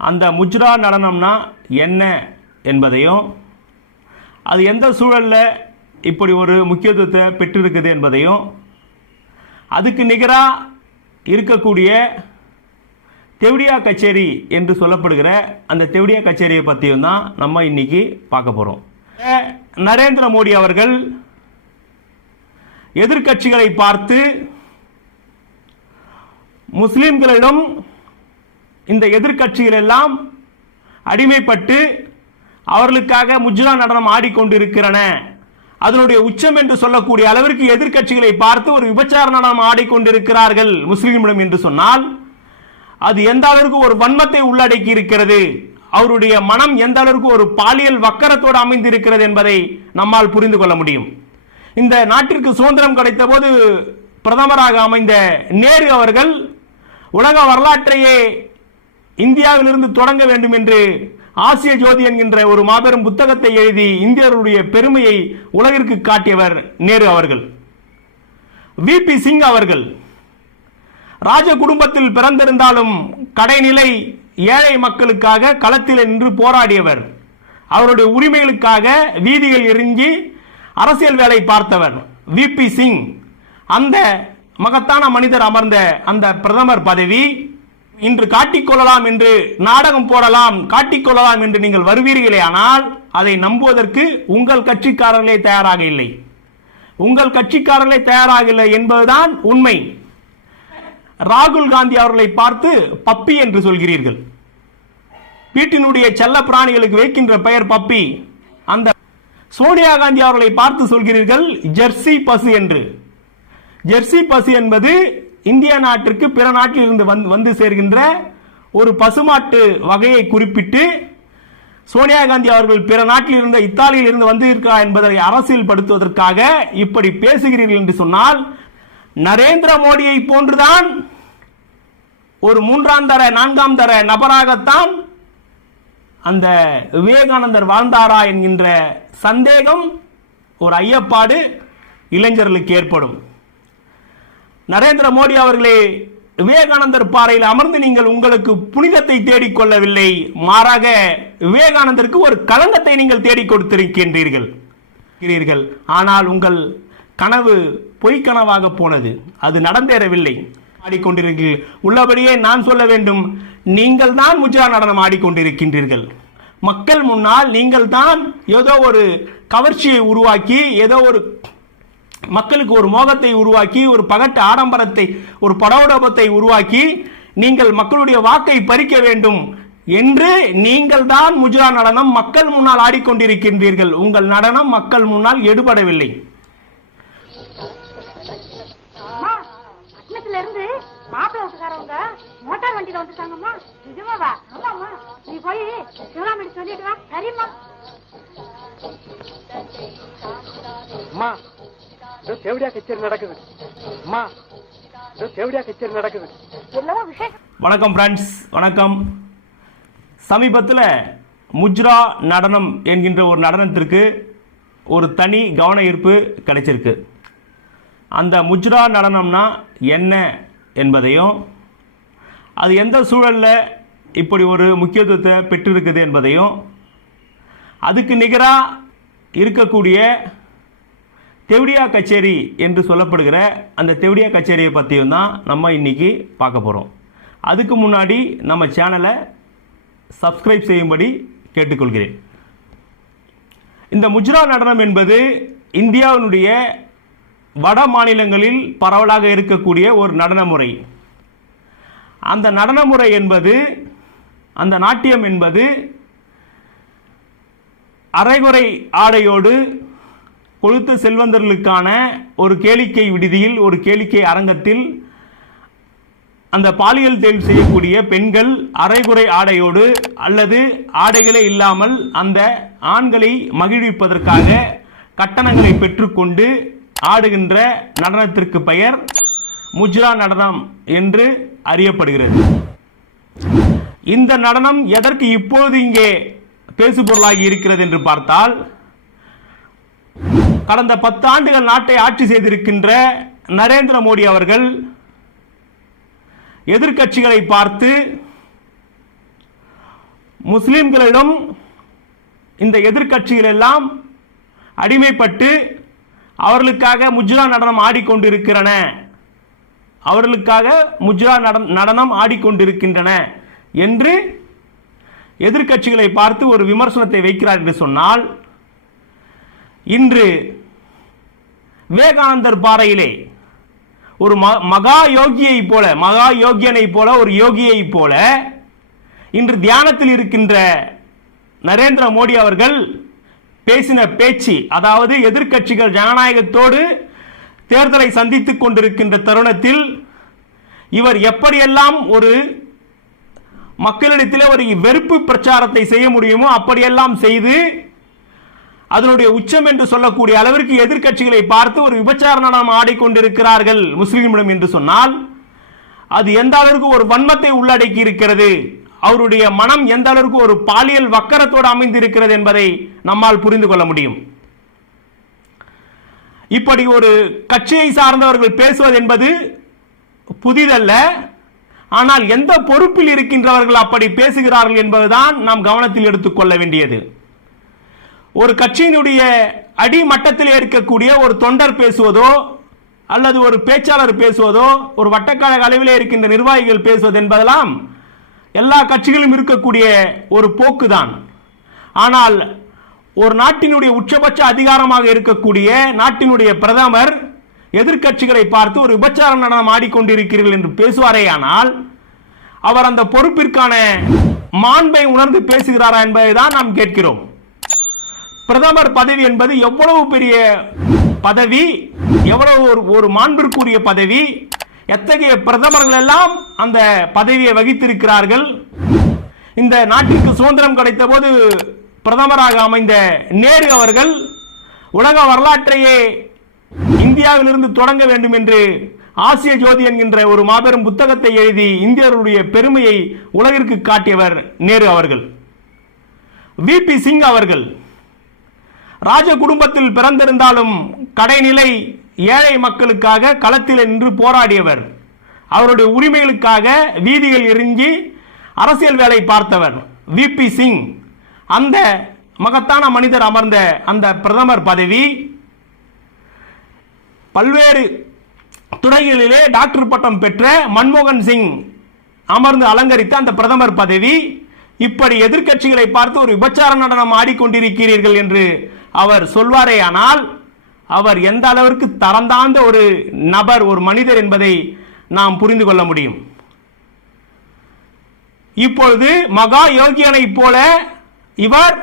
அந்த முஜ்ரா நடனம்னா என்ன என்பதையும் அது எந்த சூழலில் இப்படி ஒரு முக்கியத்துவத்தை பெற்றிருக்குது என்பதையும் அதுக்கு நிகராக இருக்கக்கூடிய தெவிடியா கச்சேரி என்று சொல்லப்படுகிற அந்த தெவிடியா கச்சேரியை பற்றியும் தான் நம்ம இன்னைக்கு பார்க்க போகிறோம் நரேந்திர மோடி அவர்கள் எதிர்க்கட்சிகளை பார்த்து முஸ்லிம்களிடம் இந்த எதிர்க்கட்சிகள் எல்லாம் அடிமைப்பட்டு அவர்களுக்காக முஜ்ரா நடனம் ஆடிக்கொண்டிருக்கிறன. அதனுடைய உச்சம் என்று சொல்லக்கூடிய அளவிற்கு எதிர்க்கட்சிகளை பார்த்து ஒரு விபச்சார நடனம் ஆடிக்கொண்டிருக்கிறார்கள் முஸ்லீமிடம் என்று சொன்னால் அது எந்த அளவிற்கு ஒரு வன்மத்தை உள்ளடக்கி இருக்கிறது அவருடைய மனம் எந்த அளவிற்கு ஒரு பாலியல் வக்கரத்தோடு அமைந்திருக்கிறது என்பதை நம்மால் புரிந்து கொள்ள முடியும். இந்த நாட்டிற்கு சுதந்திரம் கிடைத்த போது பிரதமராக அமைந்த நேரு அவர்கள் உலக வரலாற்றையே இந்தியாவிலிருந்து தொடங்க வேண்டும் என்று ஆசிய ஜோதி என்கின்ற ஒரு மாபெரும் புத்தகத்தை எழுதி இந்தியர்களுடைய பெருமையை உலகிற்கு காட்டியவர் நேரு அவர்கள். விபி சிங் அவர்கள். ராஜ குடும்பத்தில் பிறந்திருந்தாலும் கடைநிலை ஏழை மக்களுக்காக களத்தில் நின்று போராடியவர். அவருடைய உரிமைகளுக்காக வீதிகள் எரிஞ்சி அரசியல் வேலை பார்த்தவர் விபி சிங் அந்த மகத்தான மனிதர் அமர்ந்த அந்த பிரதமர் பதவி இன்று காட்டிக்கொள்ளலாம் என்று நாடகம் போடலாம் காட்டிக்கொள்ளலாம் என்று நீங்கள் வருவீர்களே ஆனால் அதை நம்புவதற்கு உங்கள் கட்சிக்காரர்களே தயாராக இல்லை. உங்கள் கட்சிக்காரர்களே தயாராக இல்லை என்பதுதான் உண்மை. ராகுல் காந்தி அவர்களை பார்த்து பப்பி என்று சொல்கிறீர்கள். வீட்டினுடைய செல்ல பிராணிகளுக்கு வைக்கின்ற பெயர் பப்பி. அந்த சோனியா காந்தி அவர்களை பார்த்து சொல்கிறீர்கள் ஜெர்சி பசு என்று. ஜெர்சி பசு என்பது இந்திய நாட்டிற்கு பிற நாட்டில் இருந்து வந்து வந்து சேர்கின்ற ஒரு பசுமாட்டு வகையை குறிப்பிட்டு சோனியா காந்தி அவர்கள் பிற நாட்டில் இருந்த இத்தாலியில் இருந்து வந்திருக்கா என்பதை அரசியல் படுத்துவதற்காக இப்படி பேசுகிறீர்கள் என்று சொன்னால் நரேந்திர மோடியை போன்றுதான் ஒரு மூன்றாம் தர நான்காம் தர நபராகத்தான் அந்த விவேகானந்தர் வாழ்ந்தாரா என்கின்ற சந்தேகம் ஒரு ஐயப்பாடு இளைஞர்களுக்கு ஏற்படும். நரேந்திர மோடி அவர்களே விவேகானந்தர் பாறையில் அமர்ந்து நீங்கள் உங்களுக்கு புனிதத்தை தேடிக்கொள்ளவில்லை மாறாக விவேகானந்தருக்கு ஒரு களங்கத்தை நீங்கள் தேடி கொடுத்திருக்கின்றீர்கள். இருக்கிறீர்கள். ஆனால் உங்கள் கனவு பொய்க்கனவாக போனது. அது நடந்தேறவில்லை. ஆடிக்கொண்டிருக்கிறீர்கள். உள்ளபடியே நான் சொல்ல வேண்டும் நீங்கள் தான் முஜ்ரா நடனம் ஆடிக்கொண்டிருக்கின்றீர்கள். மக்கள் முன்னால் நீங்கள் தான் ஏதோ ஒரு கவர்ச்சியை உருவாக்கி ஏதோ ஒரு மக்களுக்கு ஒரு மோகத்தை உருவாக்கி ஒரு பகட்டு ஆடம்பரத்தை ஒரு படோடபத்தை உருவாக்கி நீங்கள் மக்களுடைய வாக்கை பறிக்க வேண்டும் என்று நீங்கள் தான் முஜ்ரா நடனம் மக்கள் முன்னால் ஆடிக்கொண்டிருக்கின்றீர்கள். உங்கள் நடனம் மக்கள் முன்னால் எடுபடவில்லை. இருந்து மாப்பிள்ளை வீட்டுக்காரவங்க மோட்டார் வண்டியில வந்துட்டாங்கம்மா. நிஜமாவா ஆமாம்மா. நீ போய் சிவராமடி சொல்லிட்டு வா. சரிம்மா. அம்மா இதோ தேவடியா கச்சேரி நடக்குது. அம்மா இதோ தேவடியா கச்சேரி நடக்குது. வணக்கம் ஃப்ரெண்ட்ஸ் வணக்கம். சமீபத்தில் முஜ்ரா நடனம் என்கின்ற ஒரு நடனத்திற்கு ஒரு தனி கவன ஈர்ப்பு கிடைச்சிருக்கு. அந்த முஜ்ரா நடனம்னா என்ன என்பதையும் அது எந்த சூழலில் இப்படி ஒரு முக்கியத்துவத்தை பெற்றிருக்குது என்பதையும் அதுக்கு நிகராக இருக்கக்கூடிய தெவிடியா கச்சேரி என்று சொல்லப்படுகிற அந்த தெவிடியா கச்சேரியை பற்றியும் தான் நம்ம இன்னைக்கு பார்க்க போகிறோம் அதுக்கு முன்னாடி நம்ம சேனலை சப்ஸ்கிரைப் செய்யும்படி கேட்டுக்கொள்கிறேன். இந்த முஜ்ரா நடனம் என்பது இந்தியாவினுடைய வட மாநிலங்களில் பரவலாக இருக்கக்கூடிய ஒரு நடன முறை அந்த நடன முறை என்பது அந்த நாட்டியம் என்பது அரைகுறை ஆடையோடு கொழுத்த செல்வந்தர்களுக்கான ஒரு கேளிக்கை விடுதியில் ஒரு கேளிக்கை அரங்கத்தில் அந்த பாலியல் தேர்வு செய்யக்கூடிய பெண்கள் அரைகுறை ஆடையோடு அல்லது ஆடைகளே இல்லாமல் அந்த ஆண்களை மகிழ்விப்பதற்காக கட்டணங்களை பெற்றுக்கொண்டு ஆடுகின்ற நடனத்திற்கு பெயர் முஜ்ரா நடனம் என்று அறியப்படுகிறது. இந்த நடனம் எதற்கு இப்போது இங்கே பேசுபொருளாகி இருக்கிறது என்று பார்த்தால் கடந்த பத்து ஆண்டுகள் நாட்டை ஆட்சி செய்திருக்கின்ற நரேந்திர மோடி அவர்கள் எதிர்கட்சிகளை பார்த்து முஸ்லிம்களிடம் இந்த எதிர்கட்சிகள் எல்லாம் அடிமைப்பட்டு அவர்களுக்காக முஜ்ரா நடனம் ஆடிக்கொண்டிருக்கிறன. அவர்களுக்காக முஜ்ரா நடனம் ஆடிக்கொண்டிருக்கின்றன என்று எதிர்கட்சிகளை பார்த்து ஒரு விமர்சனத்தை வைக்கிறார் என்று சொன்னால் இன்று விவேகானந்தர் பாறையிலே ஒரு ம மகா யோகியை போல மகா யோகியனை போல ஒரு யோகியை போல இன்று தியானத்தில் இருக்கின்ற நரேந்திர மோடி அவர்கள் பேசின பேச்சு அதாவது எதிர்க்கட்சிகள் ஜனநாயகத்தோடு தேர்தலை சந்தித்துக் கொண்டிருக்கின்ற தருணத்தில் இவர் எப்படியெல்லாம் ஒரு மக்களிடத்தில் ஒரு வெறுப்பு பிரச்சாரத்தை செய்ய முடியுமோ அப்படியெல்லாம் செய்து அதனுடைய உச்சம் என்று சொல்லக்கூடிய அளவிற்கு எதிர்க்கட்சிகளை பார்த்து ஒரு விபச்சார நடனம் ஆடிக்கொண்டிருக்கிறார்கள் முஸ்லிமிடம் என்று சொன்னால் அது எந்த அளவிற்கு ஒரு வன்மத்தை உள்ளடக்கி இருக்கிறது அவருடைய மனம் எந்த அளவிற்கு ஒரு பாலியல் வக்கரத்தோடு அமைந்திருக்கிறது என்பதை நம்மால் புரிந்து கொள்ள முடியும். இப்படி ஒரு கட்சியை சார்ந்தவர்கள் பேசுவது என்பது புதிதல்ல ஆனால் எந்த பொறுப்பில் இருக்கின்றவர்கள் அப்படி பேசுகிறார்கள் என்பதுதான் நாம் கவனத்தில் எடுத்துக்கொள்ள வேண்டியது. ஒரு கட்சியினுடைய அடிமட்டத்தில் இருக்கக்கூடிய ஒரு தொண்டர் பேசுவதோ அல்லது ஒரு பேச்சாளர் பேசுவதோ ஒரு வட்டக்கழக அளவிலே இருக்கின்ற நிர்வாகிகள் பேசுவது என்பதெல்லாம் எல்லா கட்சிகளும் இருக்கக்கூடிய ஒரு போக்குதான். ஆனால் ஒரு நாட்டினுடைய உச்சபட்ச அதிகாரமாக இருக்கக்கூடிய நாட்டினுடைய பிரதமர் எதிர்க்கட்சிகளை பார்த்து ஒரு விபச்சாரம் நடனம் ஆடிக்கொண்டிருக்கிறீர்கள் என்று பேசுவாரேயானால் அவர் அந்த பொறுப்பிற்கான மாண்பை உணர்ந்து பேசுகிறாரா என்பதை தான் நாம் கேட்கிறோம். பிரதமர் பதவி என்பது எவ்வளவு பெரிய பதவி எவ்வளவு ஒரு ஒரு மாண்பிற்குரிய பதவி எத்தகைய பிரதமர்கள் எல்லாம் அந்த பதவியை வகித்திருக்கிறார்கள்? இந்த நாட்டிற்கு சுதந்திரம் கிடைத்த போது பிரதமராக அமைந்த நேரு அவர்கள் உலக வரலாற்றையே இந்தியாவிலிருந்து தொடங்க வேண்டும் என்று ஆசிய ஜோதி என்கின்ற ஒரு மாபெரும் புத்தகத்தை எழுதி இந்தியர்களுடைய பெருமையை உலகிற்கு காட்டியவர் நேரு அவர்கள். விபி சிங் அவர்கள் ராஜ குடும்பத்தில் பிறந்திருந்தாலும் கடைநிலை ஏழை மக்களுக்காக களத்தில் நின்று போராடியவர். அவருடைய உரிமைகளுக்காக வீதிகள் எரிஞ்சி அரசியல் வேலை பார்த்தவர் விபி சிங். அந்த மகத்தான மனிதர் அமர்ந்த அந்த பிரதமர் பதவி பல்வேறு துறைகளிலே டாக்டர் பட்டம் பெற்ற மன்மோகன் சிங் அமர்ந்து அலங்கரித்த அந்த பிரதமர் பதவி. இப்படி எதிர்க்கட்சிகளை பார்த்து ஒரு விபச்சார நடனம் ஆடிக்கொண்டிருக்கிறீர்கள் என்று அவர் சொல்வாரே ஆனால் அவர் எந்த அளவிற்கு தரந்தாழ்ந்த ஒரு நபர் ஒரு மனிதர் என்பதை நாம் புரிந்து கொள்ள முடியும். இப்பொழுது மகா யோகியனை போல இவர்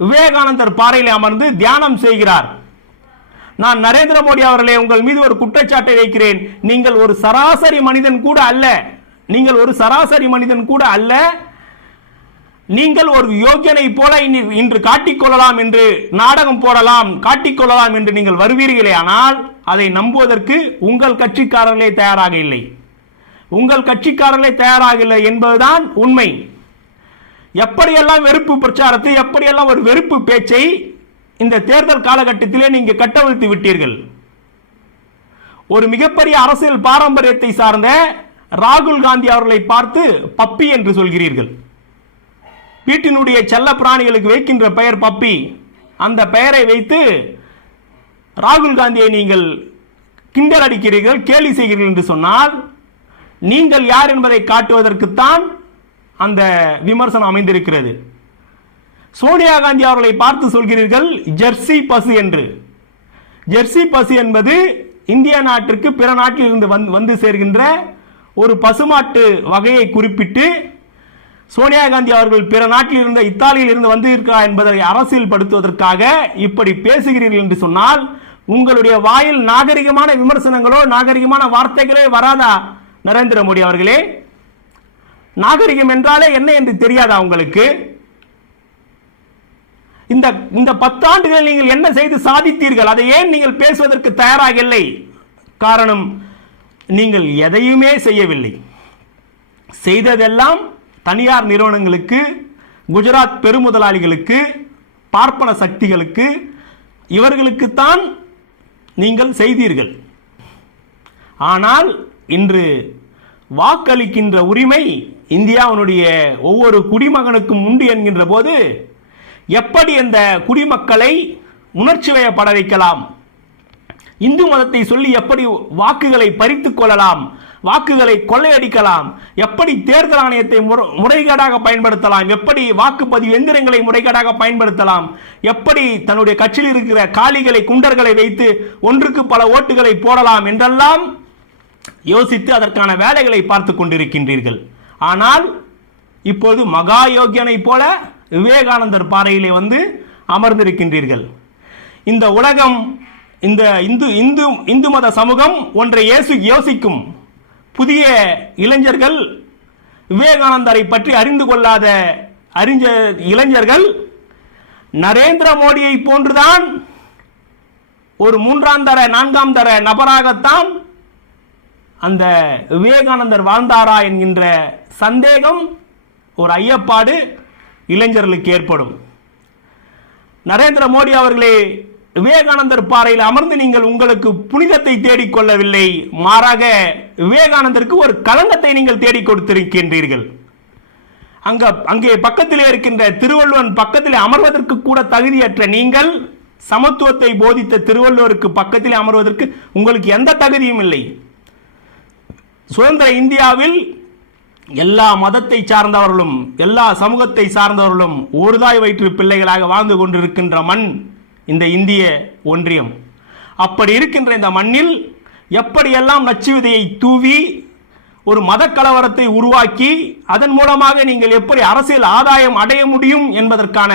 விவேகானந்தர் பாறையில் அமர்ந்து தியானம் செய்கிறார். நான் நரேந்திர மோடி அவர்களே உங்கள் மீது ஒரு குற்றச்சாட்டை வைக்கிறேன். நீங்கள் ஒரு சராசரி மனிதன் கூட அல்ல. நீங்கள் ஒரு சராசரி மனிதன் கூட அல்ல. நீங்கள் ஒரு யோகியனை போல இனி- இன்று காட்டிக்கொள்ளலாம் என்று நாடகம் போடலாம் காட்டிக்கொள்ளலாம் என்று நீங்கள் வருவீர்களே ஆனால் அதை நம்புவதற்கு உங்கள் கட்சிக்காரர்களே தயாராக இல்லை. உங்கள் கட்சிக்காரர்களே தயாராக இல்லை என்பதுதான் உண்மை. எப்படியெல்லாம் வெறுப்பு பிரச்சாரத்தை எப்படியெல்லாம் ஒரு வெறுப்பு பேச்சை இந்த தேர்தல் காலகட்டத்திலே நீங்கள் கட்டவிழ்த்து விட்டீர்கள். ஒரு மிகப்பெரிய அரசியல் பாரம்பரியத்தை சார்ந்த ராகுல் காந்தி அவர்களை பார்த்து பப்பி என்று சொல்கிறீர்கள். வீட்டினுடைய செல்ல பிராணிகளுக்கு வைக்கின்ற பெயர் பப்பி. அந்த பெயரை வைத்து ராகுல் காந்தியை நீங்கள் கிண்டல் அடிக்கிறீர்கள் கேலி செய்கிறீர்கள் என்று சொன்னால் நீங்கள் யார் என்பதை காட்டுவதற்குத்தான் அந்த விமர்சனம் அமைந்திருக்கிறது. சோனியா காந்தி அவர்களை பார்த்து சொல்கிறீர்கள் ஜெர்சி பசு என்று. ஜெர்சி பசு என்பது இந்திய நாட்டிற்கு பிற நாட்டில் இருந்து வந்து வந்து சேர்கின்ற ஒரு பசுமாட்டு வகையை குறிப்பிட்டு சோனியா காந்தி அவர்கள் பிற நாட்டில் இருந்த இத்தாலியில் இருந்து வந்திருக்கிறார் என்பதை அரசியல் படுத்துவதற்காக இப்படி பேசுகிறீர்கள் என்று சொன்னால் உங்களுடைய வாயில் நாகரிகமான விமர்சனங்களோ நாகரிகமான வார்த்தைகளே வராதா நரேந்திர மோடி அவர்களே? நாகரிகம் என்றாலே என்ன என்று தெரியாதா உங்களுக்கு? இந்த இந்த பத்தாண்டுகள் நீங்கள் என்ன செய்து சாதித்தீர்கள்? அதை ஏன் நீங்கள் பேசுவதற்கு தயாராக இல்லை? காரணம் நீங்கள் எதையுமே செய்யவில்லை. செய்ததெல்லாம் தனியார் நிறுவனங்களுக்கு குஜராத் பெருமுதலாளிகளுக்கு பார்ப்பன சக்திகளுக்கு இவர்களுக்குத்தான் நீங்கள் செய்தீர்கள். ஆனால் இன்று வாக்களிக்கின்ற உரிமை இந்தியாவினுடைய ஒவ்வொரு குடிமகனுக்கும் உண்டு என்கின்ற போது எப்படி அந்த குடிமக்களை உணர்ச்சி வயப்பட வைக்கலாம்? இந்து மதத்தை சொல்லி எப்படி வாக்குகளை பறித்துக் கொள்ளலாம்? வாக்குகளை கொள்ளையடிக்கலாம். எப்படி தேர்தல் ஆணையத்தை முறைகேடாக பயன்படுத்தலாம்? எப்படி வாக்குப்பதிவு எந்திரங்களை முறைகேடாக பயன்படுத்தலாம்? எப்படி தன்னுடைய கட்சியில் இருக்கிற காலிகளை குண்டர்களை வைத்து ஒன்றுக்கு பல ஓட்டுகளை போடலாம் என்றெல்லாம் யோசித்து அதற்கான வேலைகளை பார்த்து கொண்டிருக்கின்றீர்கள். ஆனால் இப்போது மகா யோகியனை போல விவேகானந்தர் பாறையிலே வந்து அமர்ந்திருக்கின்றீர்கள். இந்த உலகம் இந்த இந்து இந்து இந்து மத சமூகம் ஒன்றை இயேசு யோசிக்கும். புதிய இளைஞர்கள் விவேகானந்தரை பற்றி அறிந்து கொள்ளாத அறிஞ இளைஞர்கள் நரேந்திர மோடியை போன்றுதான் ஒரு மூன்றாம் தர நான்காம் தர நபராகத்தான் அந்த விவேகானந்தர் வாழ்ந்தாரா என்கின்ற சந்தேகம் ஒரு ஐயப்பாடு இளைஞர்களுக்கு ஏற்படும். நரேந்திர மோடி அவர்களே விவேகானந்தர் பாறையில் அமர்ந்து நீங்கள் உங்களுக்கு புனிதத்தை தேடிக்கொள்ளவில்லை மாறாக விவேகானந்தருக்கு ஒரு களங்கத்தை நீங்கள் தேடி கொடுத்திருக்கின்றீர்கள். அங்க அங்கே பக்கத்திலே இருக்கின்ற திருவள்ளுவன் பக்கத்திலே அமர்வதற்கு கூட தகுதியற்ற நீங்கள் சமத்துவத்தை போதித்த திருவள்ளுவருக்கு பக்கத்திலே அமர்வதற்கு உங்களுக்கு எந்த தகுதியும் இல்லை. சுதந்திர இந்தியாவில் எல்லா மதத்தை சார்ந்தவர்களும் எல்லா சமூகத்தை சார்ந்தவர்களும் ஒருதாய் வயிற்று பிள்ளைகளாக வாழ்ந்து கொண்டிருக்கின்ற மண் இந்த இந்திய ஒன்றியம். அப்படி இருக்கின்ற இந்த மண்ணில் எப்படியெல்லாம் நச்சு விதையை தூவி ஒரு மத கலவரத்தை உருவாக்கி அதன் மூலமாக நீங்கள் எப்படி அரசியல் ஆதாயம் அடைய முடியும் என்பதற்கான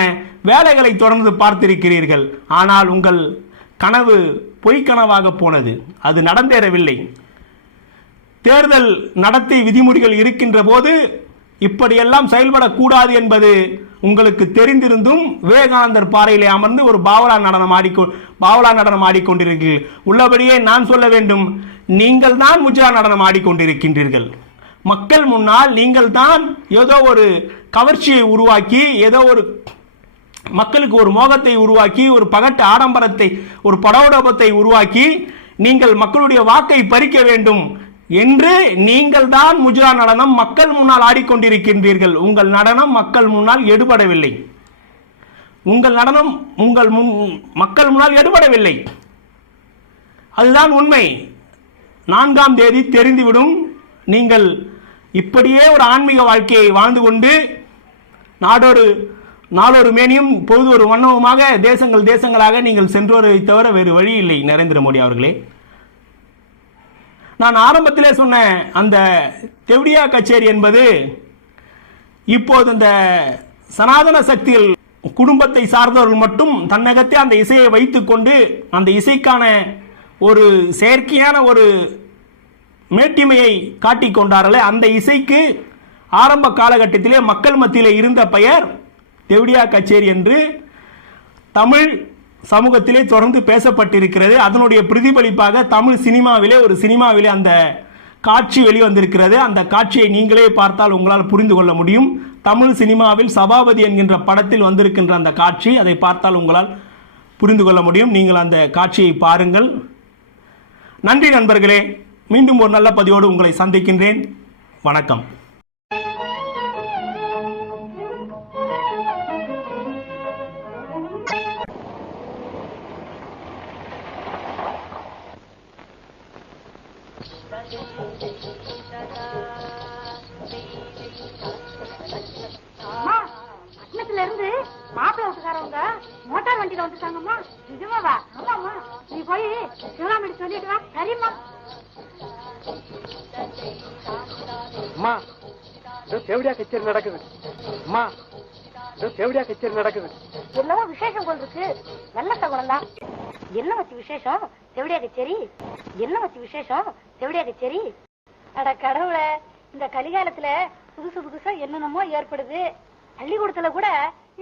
வேலைகளை தொடர்ந்து பார்த்திருக்கிறீர்கள். ஆனால் உங்கள் கனவு பொய்க்கனவாக போனது. அது நடந்தேறவில்லை. தேர்தல் நடத்தை விதிமுறைகள் இருக்கின்ற போது இப்படியெல்லாம் செயல்படக்கூடாது என்பது உங்களுக்கு தெரிந்திருந்தும் விவேகானந்தர் பாறையிலே அமர்ந்து ஒரு பாவலா நடனம் ஆடிக்கொ பாவலா நடனம் ஆடிக்கொண்டிருக்கிறீர்கள். உள்ளபடியே நான் சொல்ல வேண்டும் நீங்கள் தான் முஜ்ரா நடனம் ஆடிக்கொண்டிருக்கின்றீர்கள். மக்கள் முன்னால் நீங்கள் தான் ஏதோ ஒரு கவர்ச்சியை உருவாக்கி ஏதோ ஒரு மக்களுக்கு ஒரு மோகத்தை உருவாக்கி ஒரு பகட்டு ஆடம்பரத்தை ஒரு படோடபத்தை உருவாக்கி நீங்கள் மக்களுடைய வாக்கை பறிக்க வேண்டும். என்று நீங்கள் தான் முஜ்ரா நடனம் மக்கள் முன்னால் ஆடிக்கொண்டிருக்கின்றீர்கள். உங்கள் நடனம் மக்கள் முன்னால் எடுபடவில்லை. உங்கள் நடனம் உங்கள் முன் மக்கள் முன்னால் எடுபடவில்லை. அதுதான் உண்மை. நான்காம் தேதி தெரிந்துவிடும். நீங்கள் இப்படியே ஒரு ஆன்மீக வாழ்க்கையை வாழ்ந்து கொண்டு நாடொரு நாளொரு மேனியும் பொழுது ஒரு வண்ணமுமாக தேசங்கள் தேசங்களாக நீங்கள் சென்றோரை தவிர வேறு வழி இல்லை நரேந்திர மோடி அவர்களே. நான் ஆரம்பத்திலே சொன்னேன் அந்த தெவடியா கச்சேரி என்பது இப்போது இந்த சனாதன சக்திகள் குடும்பத்தை சார்ந்தவர்கள் மட்டும் தன்னகத்தே அந்த இசையை வைத்துக்கொண்டு அந்த இசைக்கான ஒரு செயற்கையான ஒரு மேட்டிமையை காட்டிக் கொண்டார்களே அந்த இசைக்கு ஆரம்ப காலகட்டத்திலே மக்கள் மத்தியில் இருந்த பெயர் தெவடியா கச்சேரி என்று தமிழ் சமூகத்திலே தொடர்ந்து பேசப்பட்டிருக்கிறது. அதனுடைய பிரதிபலிப்பாக தமிழ் சினிமாவிலே ஒரு சினிமாவிலே அந்த காட்சி வெளிவந்திருக்கிறது. அந்த காட்சியை நீங்களே பார்த்தால் உங்களால் புரிந்து கொள்ள முடியும். தமிழ் சினிமாவில் சபாபதி என்கின்ற படத்தில் வந்திருக்கின்ற அந்த காட்சி அதை பார்த்தால் உங்களால் புரிந்து கொள்ள முடியும். நீங்கள் அந்த காட்சியை பாருங்கள். நன்றி நண்பர்களே மீண்டும் ஒரு நல்ல பதிவோடு உங்களை சந்திக்கின்றேன். வணக்கம். போய் சிவராமடி சொல்லிட்டு வா சரிம்மா அம்மா ஏதோ தேவடியா கச்சேரி நடக்குது. அம்மா தேவடியா கச்சேரி நடக்குது. என்னவோ விசேஷம் போல் இருக்கு. நல்ல தகவல் தான் என்ன வச்சு விசேஷம்? செவிடியா கச்சேரி? என்ன வச்சு விசேஷம்? செவிடியா கச்சேரி? அட கடவுளே இந்த கலிகாலத்துல புதுசு புதுசா என்னென்னமோ ஏற்படுது. பள்ளிக்கூடத்துல கூட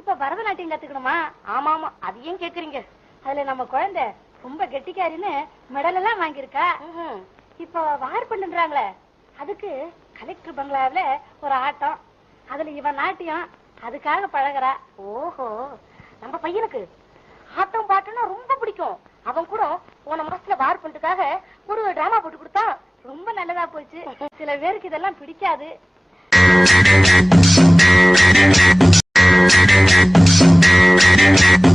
இப்ப பரதநாட்டியம் கத்துக்கணுமா? ஆமா ஆமா அது ஏன் கேக்குறீங்க. அதுல நம்ம குழந்தை ரொம்ப கெட்டிக்காரின்னு மெடல் எல்லாம் வாங்கியிருக்கா இப்போ வார் பண்ணுன்றாங்களே அதுக்கு கலெக்டர் பங்களாவுல ஒரு ஆட்டம். அதுல இவன் நாட்டியம் அதுக்காக பழகுறா. ஓஹோ நம்ம பையனுக்கு ஆட்டம் பாட்டுன்னா ரொம்ப பிடிக்கும். அவன் கூட போன மாசத்துல வார் பண்றதுக்காக ஒரு டிராமா போட்டு கொடுத்தா ரொம்ப நல்லதா நல்லதா போச்சு. சில பேருக்கு இதெல்லாம் பிடிக்காது.